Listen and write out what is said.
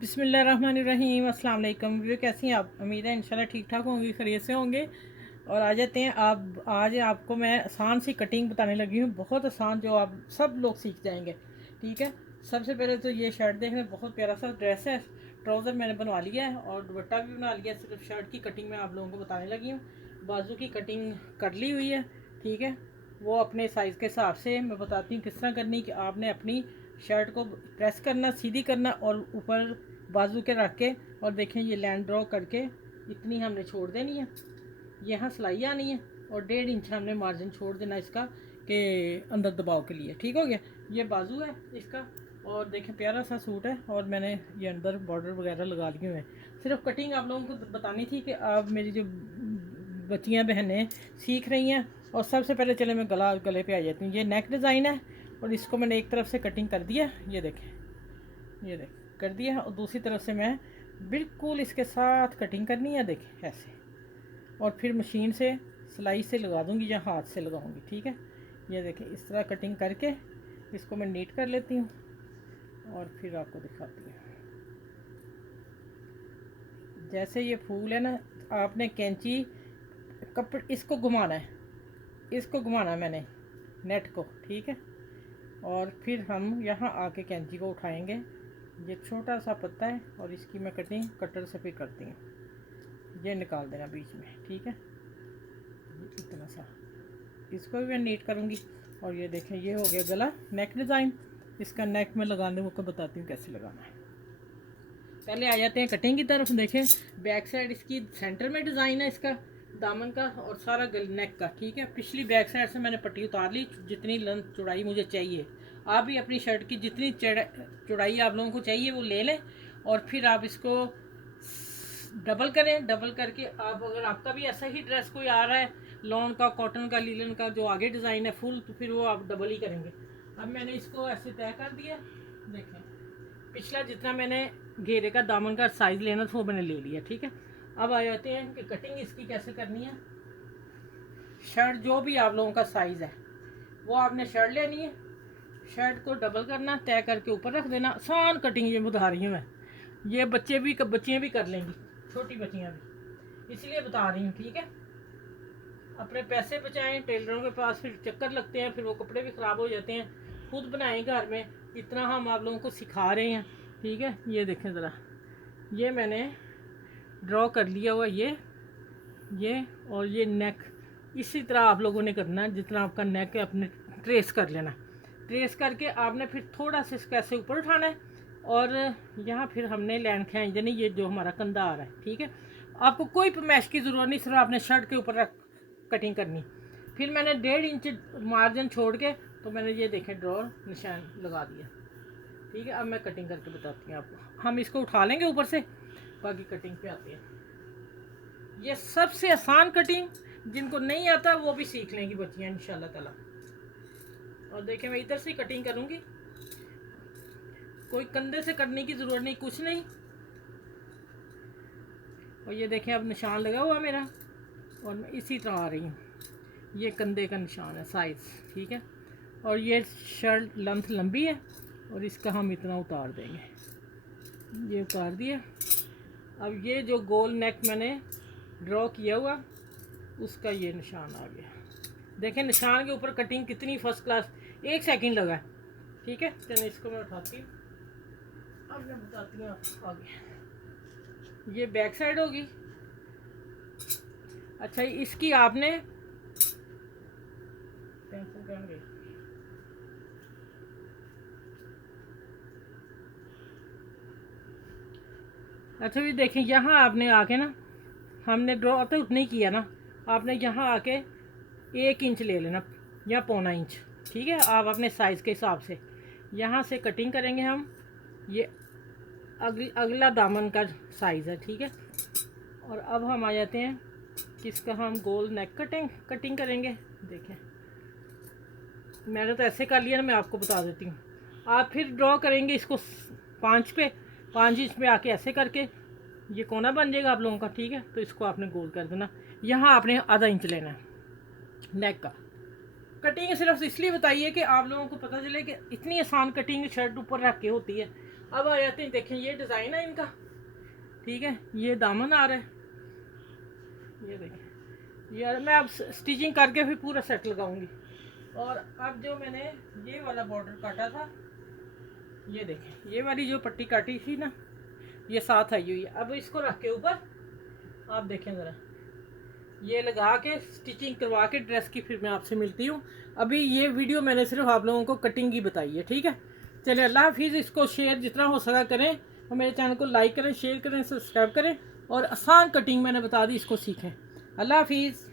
बिस्मिल्लाहिर्रहमानिर्रहीम। अस्सलाम वालेकुम। वीडियो कैसी हैं आप? उम्मीद है इंशाल्लाह ठीक ठाक होंगी, खैरियत से होंगे। और आ जाते हैं आप आज आपको मैं आसान सी कटिंग बताने लगी हूँ, बहुत आसान, जो आप सब लोग सीख जाएंगे। ठीक है, सबसे पहले तो ये शर्ट देख लें, बहुत प्यारा सा ड्रेस है। ट्राउज़र मैंने बनवा लिया है और दुपट्टा भी बना लिया है। सिर्फ शर्ट की कटिंग मैं आप लोगों को बताने लगी हूँ। बाजू की कटिंग कर ली हुई है। ठीक है, वो अपने साइज़ के हिसाब से मैं बताती हूँ किस तरह करनी, कि आपने अपनी शर्ट को प्रेस करना, सीधी करना और ऊपर बाजू के रख के, और देखें ये लाइन ड्रॉ करके इतनी हमने छोड़ देनी है। यहाँ सिलाई आनी है और 1.5 इंच हमने मार्जिन छोड़ देना इसका, कि अंदर दबाव के लिए। ठीक हो गया, ये बाजू है इसका। और देखें प्यारा सा सूट है और मैंने ये अंदर बॉर्डर वगैरह लगा लिए हुए हैं। सिर्फ कटिंग आप लोगों को बतानी थी कि आप मेरी जो बच्चियाँ बहनें सीख रही हैं। और सबसे पहले चले मैं गले पे आ जाती हूँ। ये नेक डिज़ाइन है और इसको मैंने एक तरफ से कटिंग कर दिया, ये देखें, ये देखें कर दिया है। और दूसरी तरफ से मैं बिल्कुल इसके साथ कटिंग करनी है, देखें ऐसे। और फिर मशीन से सिलाई से लगा दूंगी या हाथ से लगाऊंगी। ठीक है, ये देखें इस तरह कटिंग करके इसको मैं नीट कर लेती हूँ और फिर आपको दिखाती हूँ। जैसे ये फूल है ना, आपने कैंची कपड़े इसको घुमाना है, इसको घुमाना है मैंने नेट को। ठीक है, और फिर हम यहाँ आके कैंची को उठाएंगे। ये छोटा सा पत्ता है और इसकी मैं कटिंग कटर से फिर करती हूँ। ये निकाल देना बीच में। ठीक है, इतना सा इसको भी मैं नीट करूँगी। और ये देखें ये हो गया गला, नेक डिज़ाइन। इसका नेक में लगाने को बताती हूँ कैसे लगाना है। पहले आ जाते हैं कटिंग की तरफ। देखें बैक साइड इसकी सेंटर में डिज़ाइन है इसका दामन का और सारा गल नेक का। ठीक है, पिछली बैक साइड से मैंने पट्टी उतार ली, जितनी लेंथ चौड़ाई मुझे चाहिए। आप भी अपनी शर्ट की जितनी चौड़ाई आप लोगों को चाहिए वो ले लें। और फिर आप इसको डबल करें। डबल करके आप, अगर आपका भी ऐसा ही ड्रेस कोई आ रहा है लॉन का, कॉटन का, लीलन का, जो आगे डिज़ाइन है फुल, तो फिर वो आप डबल ही करेंगे। अब मैंने इसको ऐसे तय कर दिया। देखें पिछला जितना मैंने घेरे का दामन का साइज़ लेना था वो मैंने ले लिया। ठीक है, अब आ जाते हैं कि कटिंग इसकी कैसे करनी है। शर्ट जो भी आप लोगों का साइज़ है वो आपने शर्ट लेनी है। शर्ट को डबल करना, तय करके ऊपर रख देना। आसान कटिंग ये बता रही हूँ मैं, ये बच्चियाँ भी कर लेंगी, छोटी बच्चियाँ भी, इसलिए बता रही हूँ। ठीक है, अपने पैसे बचाएं। टेलरों के पास फिर चक्कर लगते हैं, फिर वो कपड़े भी ख़राब हो जाते हैं। खुद बनाएं घर में, इतना हम आप लोगों को सिखा रहे हैं। ठीक है, ये देखें ज़रा, ये मैंने ड्रॉ कर लिया हुआ ये और ये नेक इसी तरह आप लोगों ने करना है। जितना आपका नेक है अपने ट्रेस कर लेना। ट्रेस करके आपने फिर थोड़ा सा इसको ऐसे ऊपर उठाना है और यहाँ फिर हमने लाइन खींच देनी, ये जो हमारा कंधा आ रहा है। ठीक है, आपको कोई मैश की ज़रूरत नहीं, सिर्फ आपने शर्ट के ऊपर रख कटिंग करनी। फिर मैंने 1.5 इंच मार्जिन छोड़ के, तो मैंने ये देखें ड्रॉ निशान लगा दिया। ठीक है, अब मैं कटिंग करके बताती हूँ आपको। हम इसको उठा लेंगे ऊपर से, बाकी कटिंग पे आते हैं। ये सबसे आसान कटिंग, जिनको नहीं आता वो भी सीख लेंगी बच्चियाँ इंशाल्लाह ताला। और देखें मैं इधर से कटिंग करूँगी, कोई कंधे से करने की ज़रूरत नहीं, कुछ नहीं। और ये देखें अब निशान लगा हुआ मेरा और मैं इसी तरह आ रही हूँ। ये कंधे का निशान है साइज़। ठीक है, और ये शर्ट लेंथ लंबी है और इसका हम इतना उतार देंगे। ये उतार दिया। अब ये जो गोल नेक मैंने ड्रॉ किया हुआ उसका ये निशान आ गया। देखें निशान के ऊपर कटिंग कितनी फर्स्ट क्लास, 1 सेकंड लगा। ठीक है, चलो इसको मैं उठाती हूँ। अब मैं बताती हूँ आपको आगे। ये बैक साइड होगी। अच्छा, इसकी आपने पेंसिल कहाँ गई? अच्छा भी देखें, यहाँ आपने आके ना, हमने ड्रॉ तो उतना ही किया ना, आपने यहाँ आके 1 इंच ले लेना या 1.25 इंच। ठीक है, आप अपने साइज़ के हिसाब से यहाँ से कटिंग करेंगे हम। ये अगला दामन का साइज़ है। ठीक है, और अब हम आ जाते हैं किसका, हम गोल नेक कटिंग करेंगे। देखें मैंने तो ऐसे कर लिया ना, मैं आपको बता देती हूँ। आप फिर ड्रॉ करेंगे इसको 5 इंच पे आके ऐसे करके ये कोना बन जाएगा आप लोगों का। ठीक है, तो इसको आपने गोल कर देना। यहाँ आपने ½ इंच लेना है नेक का। कटिंग सिर्फ इसलिए बताई है कि आप लोगों को पता चले कि इतनी आसान कटिंग शर्ट ऊपर रख के होती है। अब आ जाते हैं, देखें ये डिज़ाइन है इनका, ठीक है, ये दामन आ रहा है, ये देखें यार, मैं अब स्टिचिंग करके फिर पूरा सेट लगाऊंगी। और अब जो मैंने ये वाला बॉर्डर काटा था, ये देखें ये वाली जो पट्टी काटी थी ना, ये साथ आई हुई है। अब इसको रख के ऊपर आप देखें ज़रा, ये लगा के स्टिचिंग करवा के ड्रेस की फिर मैं आपसे मिलती हूँ। अभी ये वीडियो मैंने सिर्फ आप लोगों को कटिंग की बताई है, ठीक है। चलिए अल्लाह हाफिज़। इसको शेयर जितना हो सका करें और मेरे चैनल को लाइक करें, शेयर करें, सब्सक्राइब करें और आसान कटिंग मैंने बता दी, इसको सीखें। अल्लाह हाफिज़।